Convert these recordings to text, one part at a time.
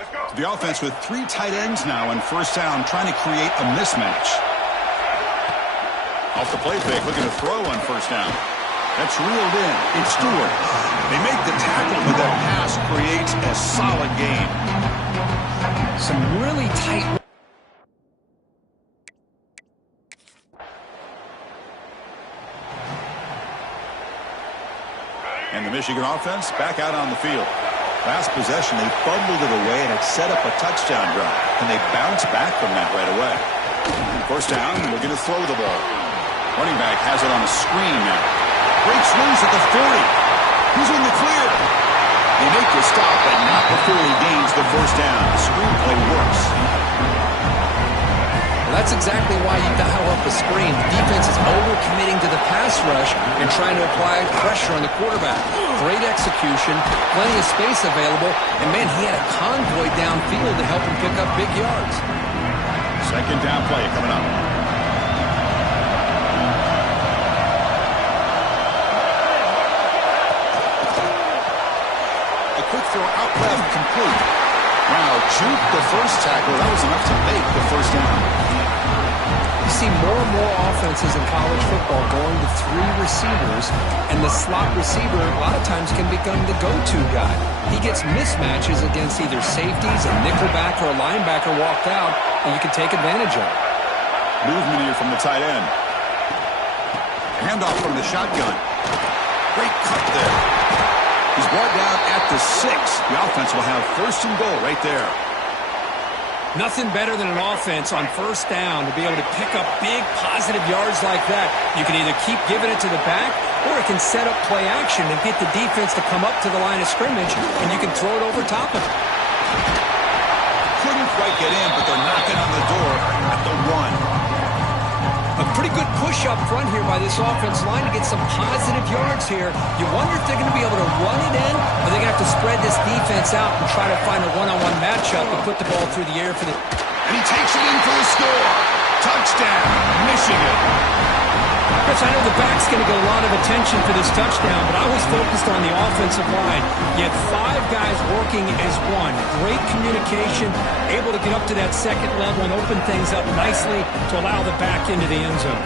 The offense with 3 tight ends now on first down, trying to create a mismatch. Off the play fake, looking to throw on first down. That's reeled in. It's Stewart. They make the tackle, but that pass creates a solid gain. Some really tight. And the Michigan offense back out on the field. Last possession, they fumbled it away, and it set up a touchdown drive. And they bounce back from that right away. First down, looking to throw the ball. Running back has it on a screen now. Breaks loose at the 40. He's in the clear. They make the stop, but not before he gains the first down. The screenplay works. Well, that's exactly why you dial up a screen. The defense is over-committing to the pass rush and trying to apply pressure on the quarterback. Great execution, plenty of space available, and, man, he had a convoy downfield to help him pick up big yards. Second down play coming up. A quick throw out left, complete. Wow, juked the first tackle. That was enough to make the first down. You see more and more offenses in college football going to 3 receivers, and the slot receiver a lot of times can become the go-to guy. He gets mismatches against either safeties, a nickelback, or a linebacker walked out, and you can take advantage of it. Movement here from the tight end. Handoff from the shotgun. Great cut there. He's brought down at the 6. The offense will have first and goal right there. Nothing better than an offense on first down to be able to pick up big positive yards like that. You can either keep giving it to the back, or it can set up play action and get the defense to come up to the line of scrimmage, and you can throw it over top of it. Couldn't quite get in, but they're knocking on the door at the 1. A pretty good push up front here by this offense line to get some positive yards here. You wonder if they're going to be able to run it in, or they're going to have to spread this defense out and try to find a one-on-one matchup and put the ball through the air for the... And he takes it in for the score. Touchdown, Michigan. Chris, I know the back's going to get a lot of attention for this touchdown, but I was focused on the offensive line. You had 5 guys working as one. Great communication, able to get up to that second level and open things up nicely to allow the back into the end zone.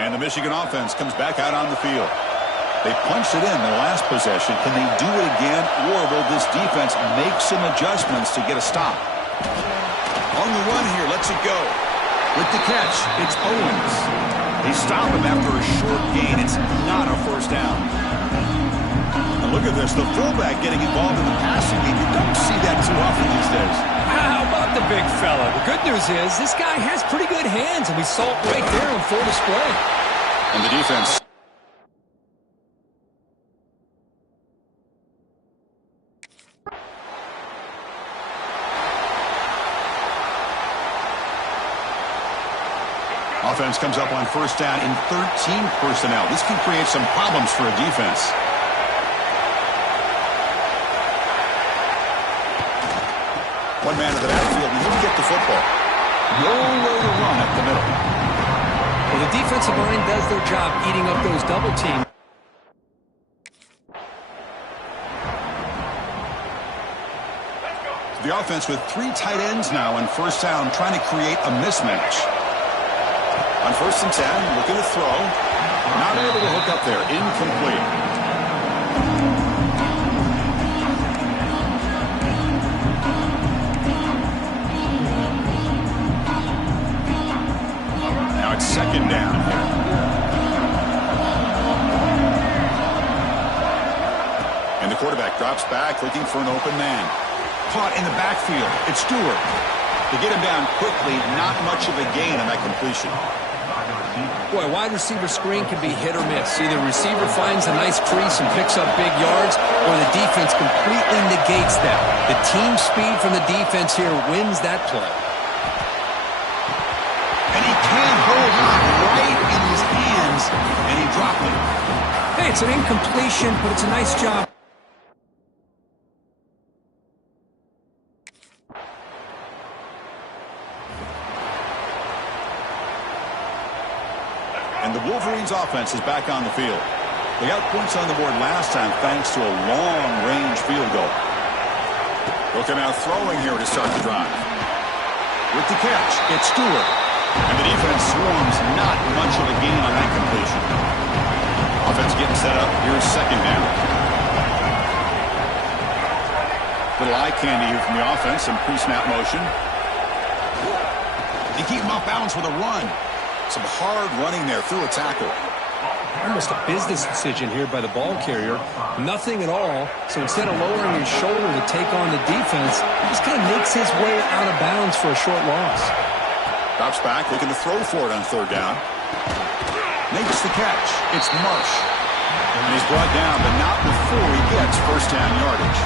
And the Michigan offense comes back out on the field. They punched it in the last possession. Can they do it again, or will this defense make some adjustments to get a stop? On the run here, lets it go. With the catch, it's Owens. They stop him after a short gain. It's not a first down. And look at this, the fullback getting involved in the passing game. You don't see that too often these days. How about the big fella? The good news is this guy has pretty good hands, and we saw it right there on full display. And the defense. Offense comes up on first down in 13 personnel. This can create some problems for a defense. One man to the backfield, and he'll get the football. Nowhere to run up the middle. Well, the defensive line does their job eating up those double teams. The offense with 3 tight ends now on first down, trying to create a mismatch. On first and 10, looking to throw. Not able to hook up there. Incomplete. Now it's second down here. And the quarterback drops back, looking for an open man. Caught in the backfield. It's Stewart. To get him down quickly, not much of a gain on that completion. Boy, wide receiver screen can be hit or miss. Either receiver finds a nice crease and picks up big yards, or the defense completely negates that. The team speed from the defense here wins that play. And he can't hold on right in his hands, and he dropped it. Hey, it's an incompletion, but it's a nice job. And the Wolverines offense is back on the field. They got points on the board last time thanks to a long-range field goal. Looking out throwing here to start the drive. With the catch, it's Stewart. And the defense swarms, not much of a gain on that completion. Offense getting set up. Here's second down. Little eye candy here from the offense. Some pre-snap motion. They keep him off balance with a run. Some hard running there through a tackle. Almost a business decision here by the ball carrier. Nothing at all. So instead of lowering his shoulder to take on the defense, he just kind of makes his way out of bounds for a short loss. Drops back, looking to throw for it on third down. Makes the catch. It's Marsh. And he's brought down, but not before he gets first down yardage.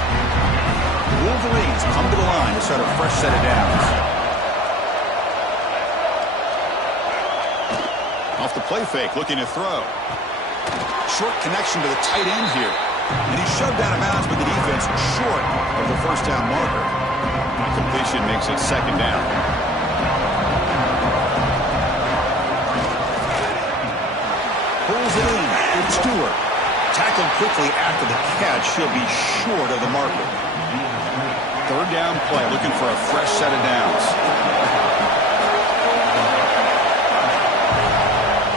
The Wolverines come to the line to start a fresh set of downs. Off the play fake, looking to throw. Short connection to the tight end here. And he's shoved out of bounds by the defense short of the first down marker. Completion makes it second down. Pulls it in. It's Stewart. Tackled quickly after the catch. He'll be short of the marker. Third down play, looking for a fresh set of downs.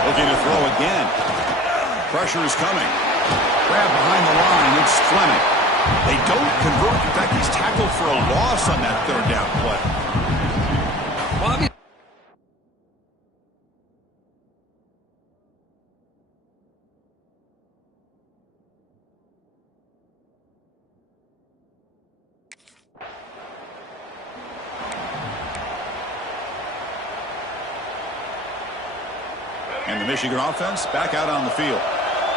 Looking to throw again. Pressure is coming. Grab behind the line. It's Fleming. They don't convert. In fact, he's tackled for a loss on that third down play. Bobby. And the Michigan offense back out on the field.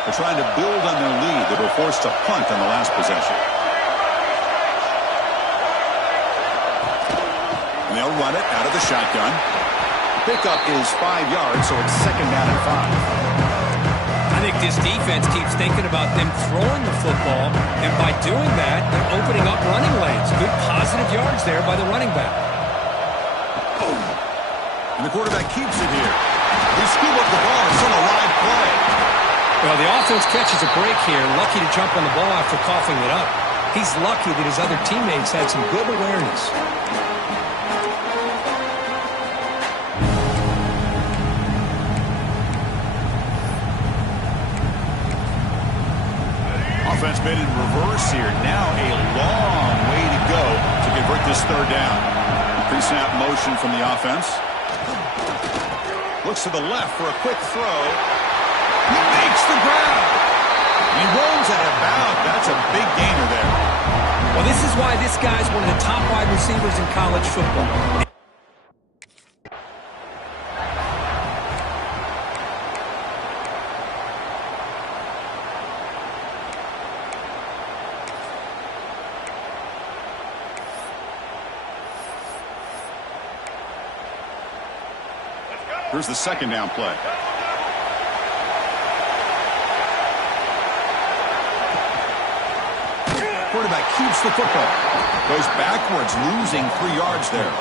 They're trying to build on their lead. They were forced to punt on the last possession. And they'll run it out of the shotgun. Pickup is 5 yards, so it's second down and 5. I think this defense keeps thinking about them throwing the football, and by doing that, they're opening up running lanes. Good positive yards there by the running back. And the quarterback keeps it here. They scoop up the ball. It's on a live play. Well, the offense catches a break here, lucky to jump on the ball after coughing it up. He's lucky that his other teammates had some good awareness. Offense made it in reverse here. Now a long way to go to convert this third down. Pre-snap motion from the offense. Looks to the left for a quick throw. He makes the grab. He rolls out of bounds. That's a big gainer there. Well, this is why this guy's one of the top wide receivers in college football. Here's the second down play. Quarterback keeps the football. Goes backwards, losing 3 yards there.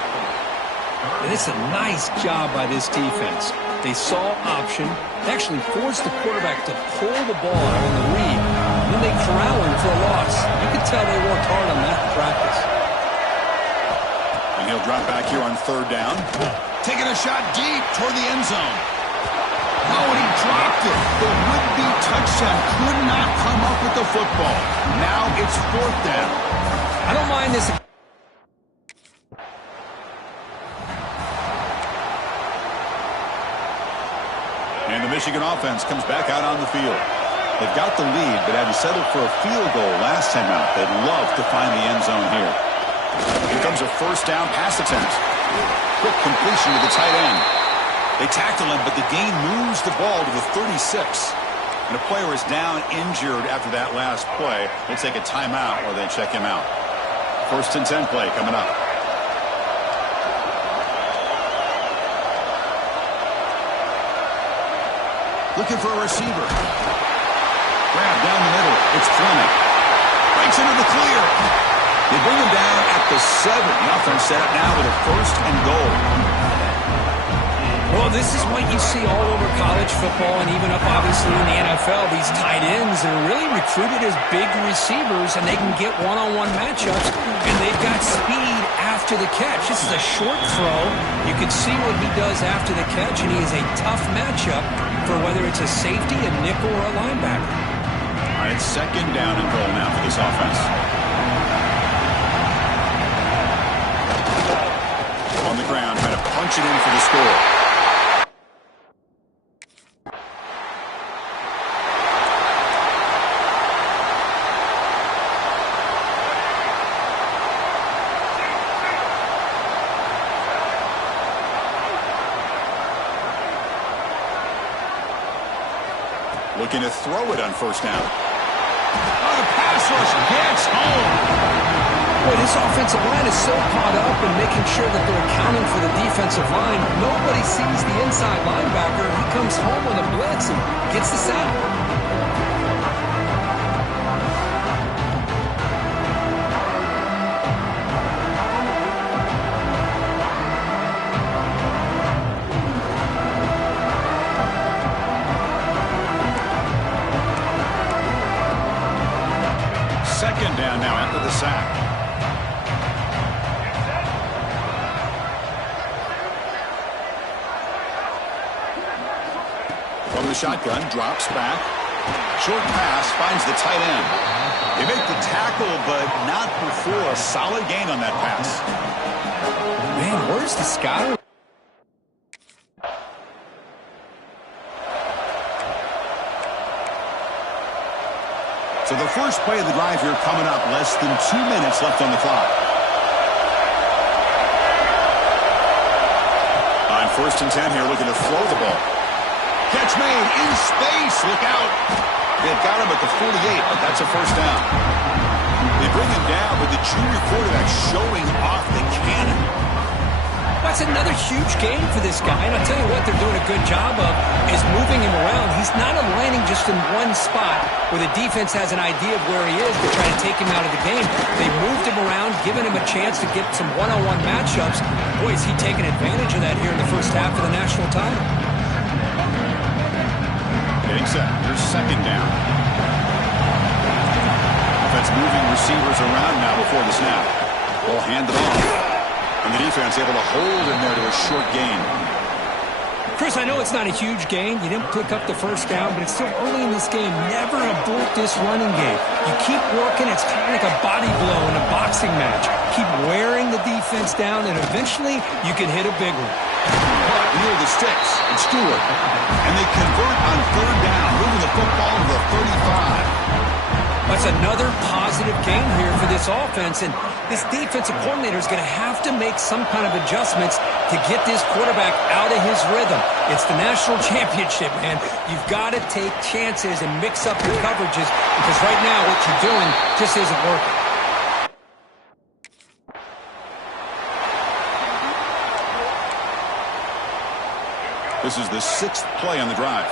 And it's a nice job by this defense. They saw option, they actually forced the quarterback to pull the ball on the read, and then they corral him for a loss. You could tell they worked hard on that in practice. And he'll drop back here on third down. Taking a shot deep toward the end zone. Oh, and he dropped it. The would-be touchdown could not come up with the football. Now it's fourth down. I don't mind this. And the Michigan offense comes back out on the field. They've got the lead, but had to settle for a field goal last time out. They'd love to find the end zone here. Here comes a first down pass attempt. Quick completion to the tight end. They tackle him, but the gain moves the ball to the 36. And a player is down injured after that last play. They'll take a timeout while they check him out. First and 10 play coming up. Looking for a receiver. Grab down the middle. It's Fleming. Breaks into the clear. They bring him down at the 7. The offense set up now with a first and goal. Well, this is what you see all over college football and even up, obviously, in the NFL. These tight ends are really recruited as big receivers, and they can get one-on-one matchups, and they've got speed after the catch. This is a short throw. You can see what he does after the catch, and he is a tough matchup for whether it's a safety, a nickel, or a linebacker. All right, second down and goal now for this offense. On the ground, trying to punch it in for the score. Looking to throw it on first down. Oh, the pass rush gets home. Boy, this offensive line is so caught up in making sure that they're accounting for the defensive line. Nobody sees the inside linebacker. He comes home on a blitz and gets the sack. Second down now after the sack. From the shotgun, drops back. Short pass, finds the tight end. They make the tackle, but not before a solid gain on that pass. Man, where's the scout? So the first play of the drive here coming up, less than 2 minutes left on the clock. On 1st and 10 here, looking to throw the ball. Catch made in space. Look out. They've got him at the 48, but that's a first down. They bring him down with the junior quarterback showing off the cannon. That's another huge game for this guy, and I'll tell you what they're doing a good job of is moving him around. He's not aligning just in one spot where the defense has an idea of where he is to try to take him out of the game. They moved him around, giving him a chance to get some one-on-one matchups. Boy, is he taking advantage of that here in the first half of the national title. Getting set. Here's second down. Offense moving receivers around now before the snap. Ball handed off. And the defense able to hold in there to a short gain. Chris, I know it's not a huge gain. You didn't pick up the first down, but it's still early in this game. Never abort this running game. You keep working. It's kind of like a body blow in a boxing match. Keep wearing the defense down, and eventually you can hit a big one. Near the sticks, and Stewart. And they convert on third down, moving the football to the 35. That's another positive gain here for this offense, and this defensive coordinator is going to have to make some kind of adjustments to get this quarterback out of his rhythm. It's the national championship, man. You've got to take chances and mix up your coverages because right now what you're doing just isn't working. This is the 6th play on the drive.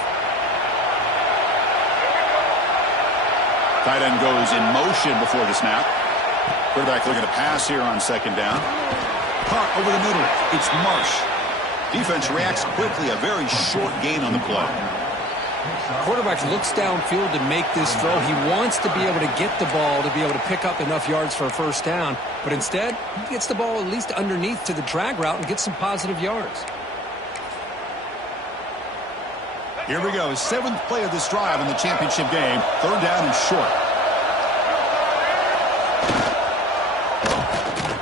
Tight end goes in motion before the snap. Quarterback looking to pass here on second down. Caught over the middle. It's Marsh. Defense reacts quickly. A very short gain on the play. Quarterback looks downfield to make this throw. He wants to be able to get the ball to be able to pick up enough yards for a first down. But instead, he gets the ball at least underneath to the drag route and gets some positive yards. Here we go. 7th play of this drive in the championship game. Third down and short.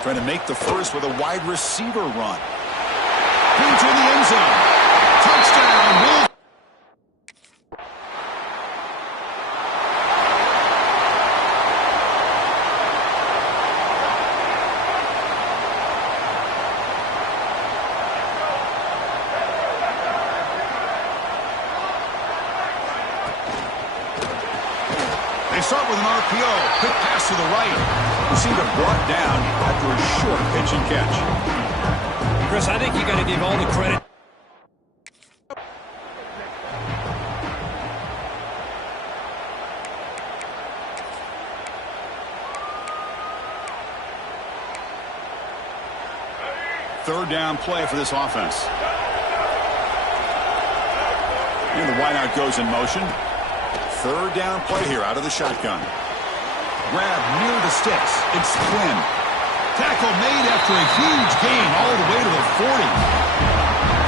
Trying to make the first with a wide receiver run. Into the end zone. Touchdown. They start with an RPO. Quick pass to the right. Receiver brought down after a short pitch and catch. Chris, I think you got to give all the credit. Third down play for this offense. And the wideout goes in motion. Third down play here out of the shotgun. Grab near the sticks. It's Quinn. Tackle made after a huge gain all the way to the 40.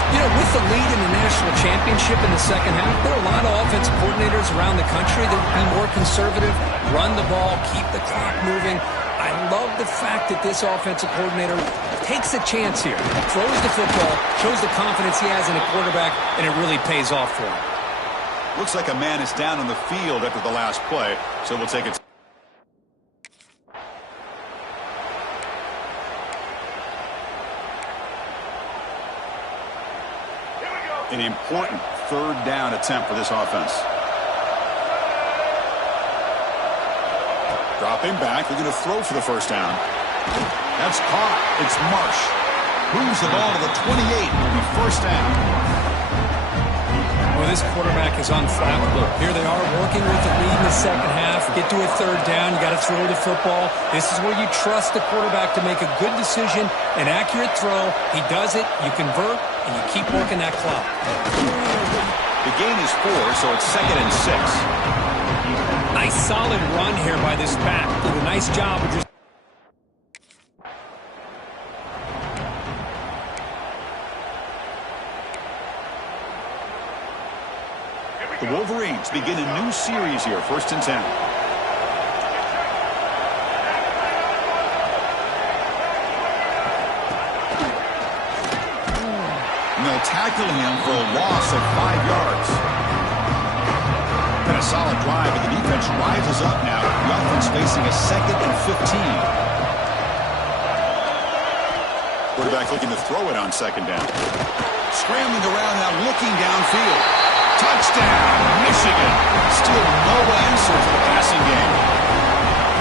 You know, with the lead in the national championship in the second half, there are a lot of offensive coordinators around the country that would be more conservative, run the ball, keep the clock moving. I love the fact that this offensive coordinator takes a chance here, throws the football, shows the confidence he has in a quarterback, and it really pays off for him. Looks like a man is down on the field after the last play, so we'll take it. An important third down attempt for this offense. Dropping back, they're going to throw for the first down. That's caught. It's Marsh. Moves the ball to the 28. It'll be first down. Well, this quarterback is unflappable. Here they are working with the lead in the second half. Get to a third down, you got to throw the football. This is where you trust the quarterback to make a good decision, an accurate throw. He does it, you convert, and you keep working that clock. The gain is 4, so it's 2nd and 6. Nice solid run here by this back. Did a nice job of just... The Wolverines begin a new series here, 1st and 10. And they'll tackle him for a loss of 5 yards. And a solid drive, but the defense rises up now. The offense facing a 2nd and 15. Quarterback looking to throw it on 2nd down. Scrambling around now, looking downfield. Touchdown, Michigan. Still no answer for the passing game.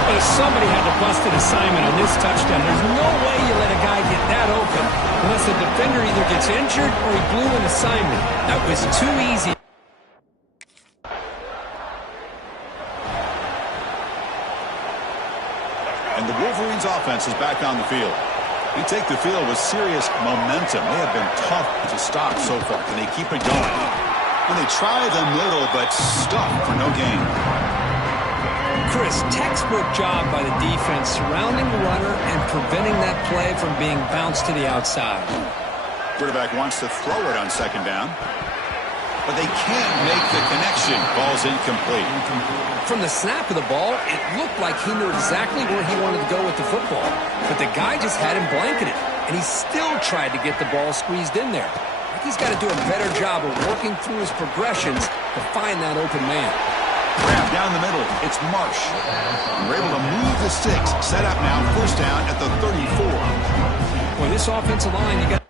Well, somebody had to bust an assignment on this touchdown. There's no way you let a guy get that open unless the defender either gets injured or he blew an assignment. That was too easy. And the Wolverines offense is back on the field. We take the field with serious momentum. They have been tough to stop so far. Can they keep it going? When they try the middle, but stuck for no gain. Chris, textbook job by the defense surrounding the runner and preventing that play from being bounced to the outside. Quarterback wants to throw it on 2nd down, but they can't make the connection. Ball's incomplete. From the snap of the ball, it looked like he knew exactly where he wanted to go with the football, but the guy just had him blanketed, and he still tried to get the ball squeezed in there. He's got to do a better job of working through his progressions to find that open man. Grab down the middle. It's Marsh. We're able to move the sticks. Set up now. First down at the 34. Well, this offensive line, you got...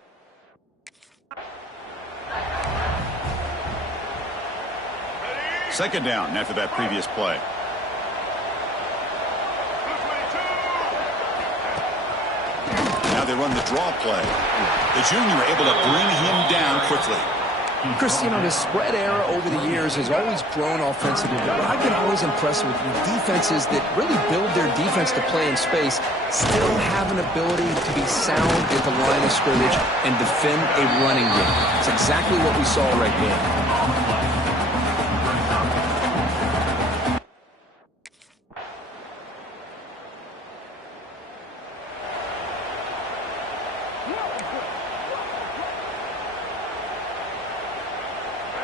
Second down after that previous play. Now they run the draw play. The junior able to bring him down quickly. Chris, you know, the spread era over the years has always grown offensively. But I've been always impressed with defenses that really build their defense to play in space, still have an ability to be sound at the line of scrimmage and defend a running game. It's exactly what we saw right there.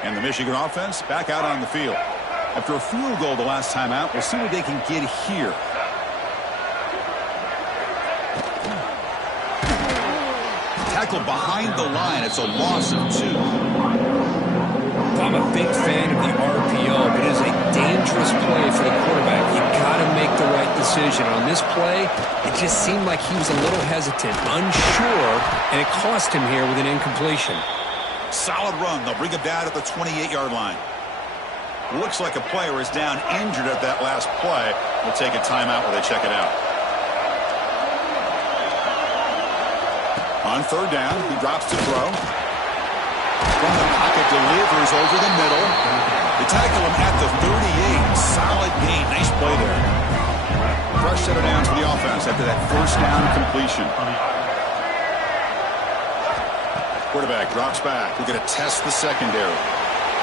And the Michigan offense back out on the field. After a field goal the last time out, we'll see what they can get here. Tackle behind the line. It's a loss of 2. I'm a big fan of the RPO, but it is a dangerous play for the quarterback. You've got to make the right decision. On this play, it just seemed like he was a little hesitant, unsure, and it cost him here with an incompletion. Solid run. They'll bring him down at the 28-yard line. Looks like a player is down injured at that last play. We'll take a timeout while they check it out. On third down, he drops to throw. From the pocket, delivers over the middle. They tackle him at the 38. Solid gain. Nice play there. Fresh set of downs for the offense after that first down completion. Quarterback drops back. We're going to test the secondary.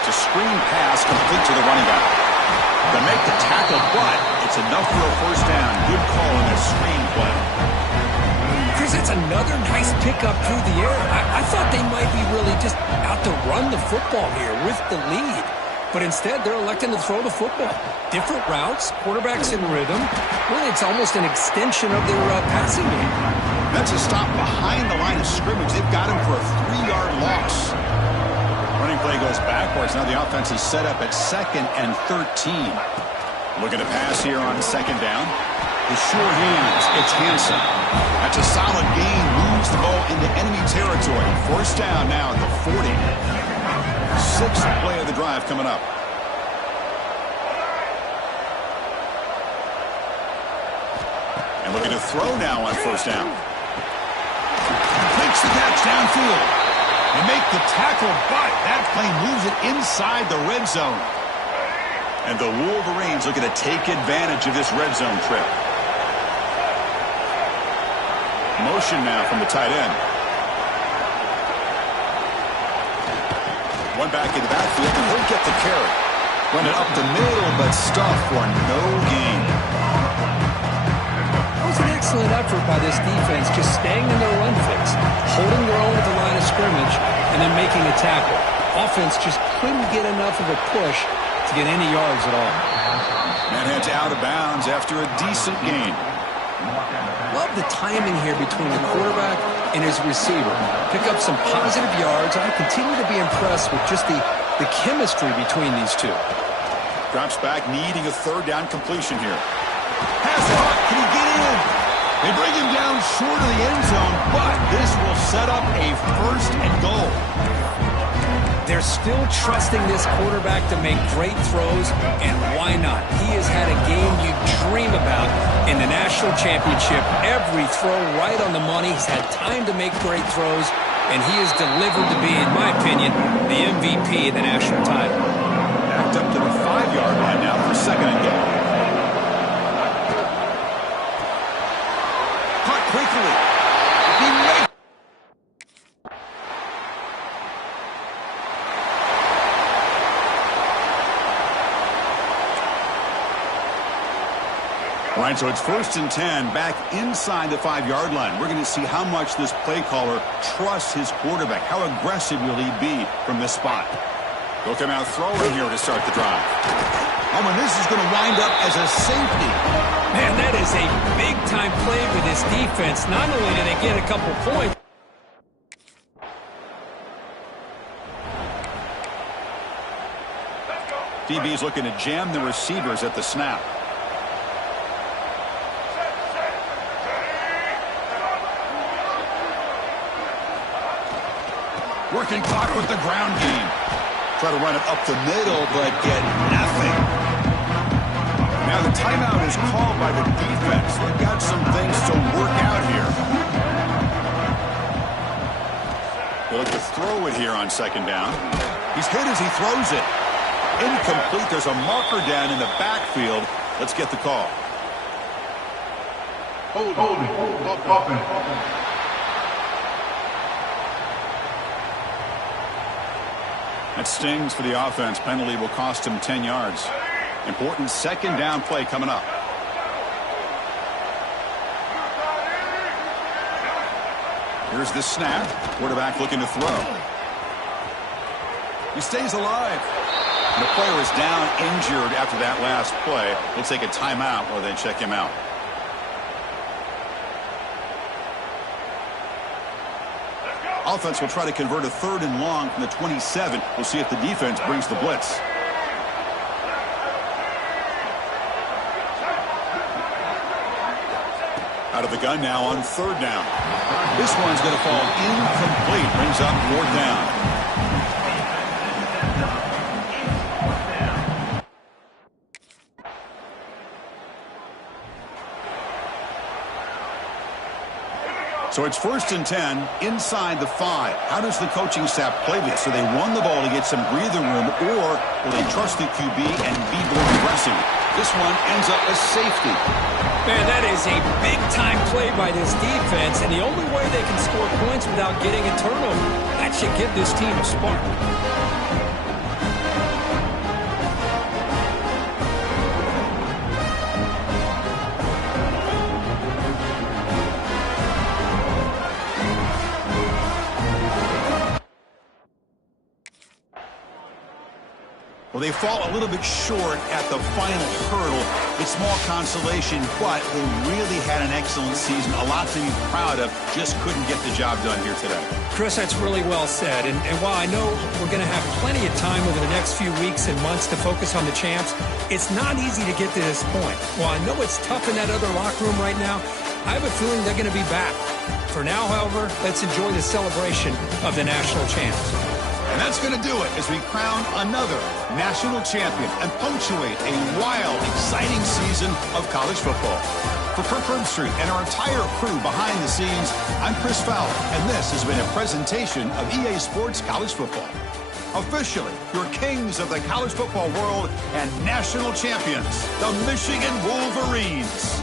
It's a screen pass complete to the running back. To make the tackle, but it's enough for a first down. Good call on that screen play. Chris, it's another nice pickup through the air. I thought they might be really just out to run the football here with the lead. But instead, they're electing to throw the football. Different routes, quarterbacks in rhythm. Really, it's almost an extension of their passing game. That's a stop behind the line of scrimmage. They've got him for a 3-yard loss. Running play goes backwards. Now the offense is set up at 2nd and 13. Looking to pass here on 2nd down. The sure hands. It's Hansen. That's a solid gain. Moves the ball into enemy territory. First down now at the 40. 6th play of the drive coming up. And looking to throw now on first down. Makes the catch downfield. They make the tackle, but that play moves it inside the red zone. And the Wolverines looking to take advantage of this red zone trip. Motion now from the tight end. One back in the backfield, and he'll get the carry. Run it up the middle, but stuffed for no gain. That was an excellent effort by this defense, just staying in their run fix, holding their own at the line of scrimmage, and then making a tackle. Offense just couldn't get enough of a push to get any yards at all. That heads out of bounds after a decent gain. Love the timing here between the quarterback and his receiver. Pick up some positive yards. I continue to be impressed with just the chemistry between these two. Drops back, needing a 3rd down completion here. Pass it up. Can he get in? They bring him down short of the end zone, but this will set up a 1st and goal. They're still trusting this quarterback to make great throws, and why not? He has had a game you dream about in the national championship. Every throw right on the money. He's had time to make great throws, and he has delivered to be, in my opinion, the MVP of the national title. Backed up to the 5-yard line now for 2nd and goal. Caught quickly. He makes All right, so it's 1st and 10, back inside the 5-yard line. We're going to see how much this play caller trusts his quarterback. How aggressive will he be from this spot? He'll come out throwing here to start the drive. Oh, and this is going to wind up as a safety. Man, that is a big-time play for this defense. Not only did they get a couple points, DB's looking to jam the receivers at the snap. Working clock with the ground game. Try to run it up the middle, but get nothing. Now the timeout is called by the defense. They've got some things to work out here. They'll look to throw it here on 2nd down. He's hit as he throws it. Incomplete. There's a marker down in the backfield. Let's get the call. Hold it. That stings for the offense. Penalty will cost him 10 yards. Important 2nd down play coming up. Here's the snap. Quarterback looking to throw. He stays alive. The player is down injured after that last play. We'll take a timeout while they check him out. Offense will try to convert a 3rd and long from the 27. We'll see if the defense brings the blitz. Out of the gun now on 3rd down. This one's going to fall incomplete. Brings up 4th down. So it's 1st and 10 inside the 5. How does the coaching staff play this? So they run the ball to get some breathing room, or will they trust the QB and be more aggressive? This one ends up a safety. Man, that is a big-time play by this defense, and the only way they can score points without getting a turnover. That should give this team a spark. Well, they fall a little bit short at the final hurdle. It's small consolation, but they really had an excellent season. A lot to be proud of. Just couldn't get the job done here today. Chris, that's really well said. And while I know we're going to have plenty of time over the next few weeks and months to focus on the champs, it's not easy to get to this point. While I know it's tough in that other locker room right now, I have a feeling they're going to be back. For now, however, let's enjoy the celebration of the national champs. And that's going to do it as we crown another national champion and punctuate a wild, exciting season of college football. For Crumbs and our entire crew behind the scenes, I'm Chris Fowler, and this has been a presentation of EA Sports College Football. Officially, your kings of the college football world and national champions, the Michigan Wolverines.